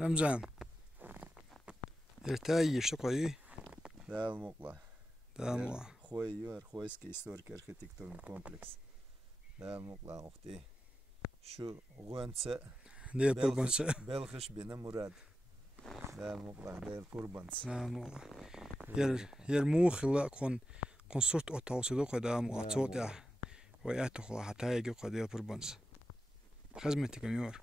رمضان ارتاي شقي ده المقلع دام خوي يور خويسكي استوريك اركيتكتور كومبلكس ده المقلع اختي شو غونسة دير بربنس بلخش بنا مراد ده المقلع ده قربانس دام ير موخ لا كون صوت اوتاو سدو قدام اتصوت يا وياتو خو حتى يجي قدير بربنس خزمتك ميور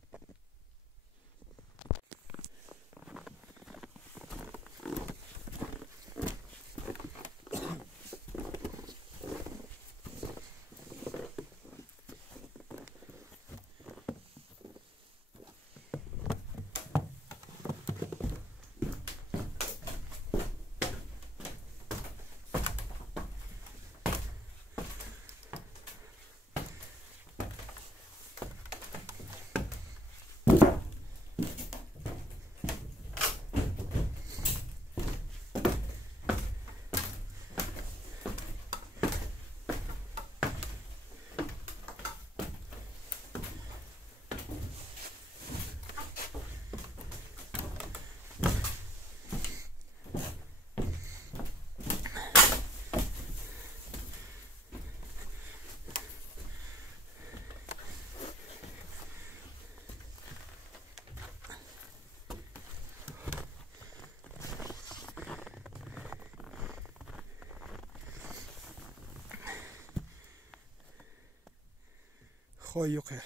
خوي يقع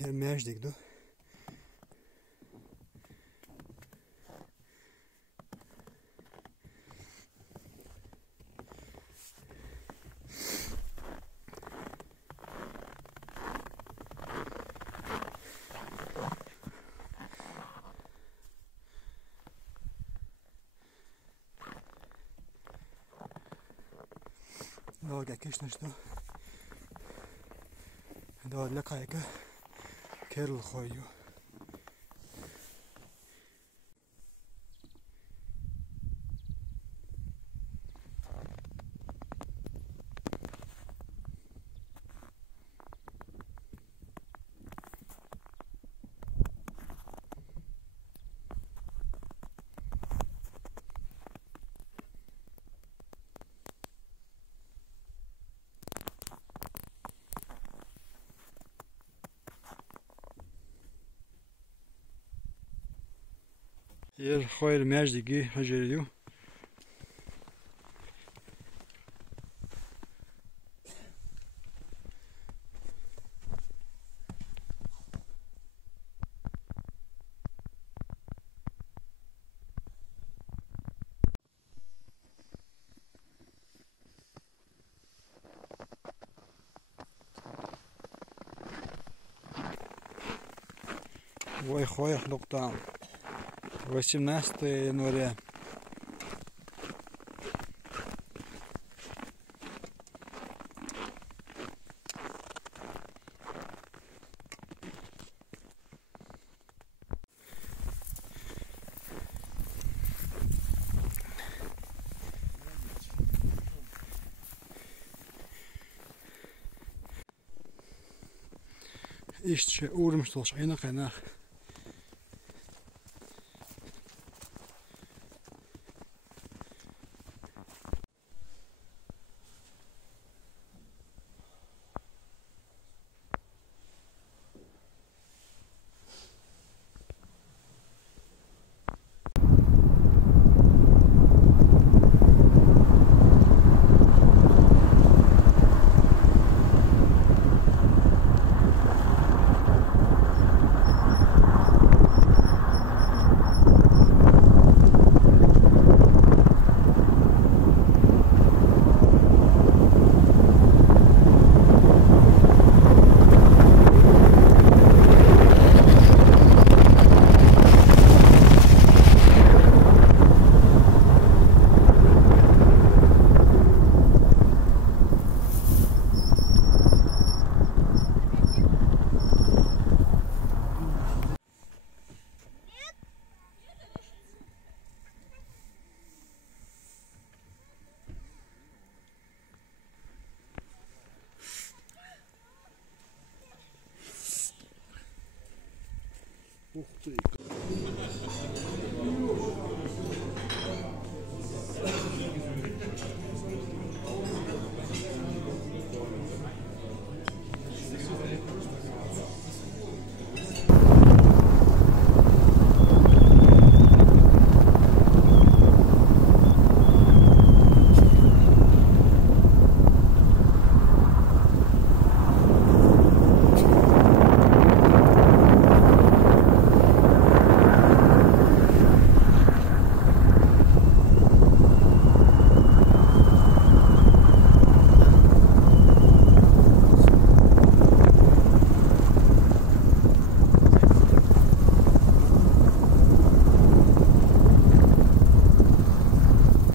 يرمياش ديك دو لا كيش نشتو هذا لك هيك كيرل خويو ير خوير ماج دقي هجريو واي خوي خلق طعم 18 января. Ищет уровень, что шайна канах. Ух ты.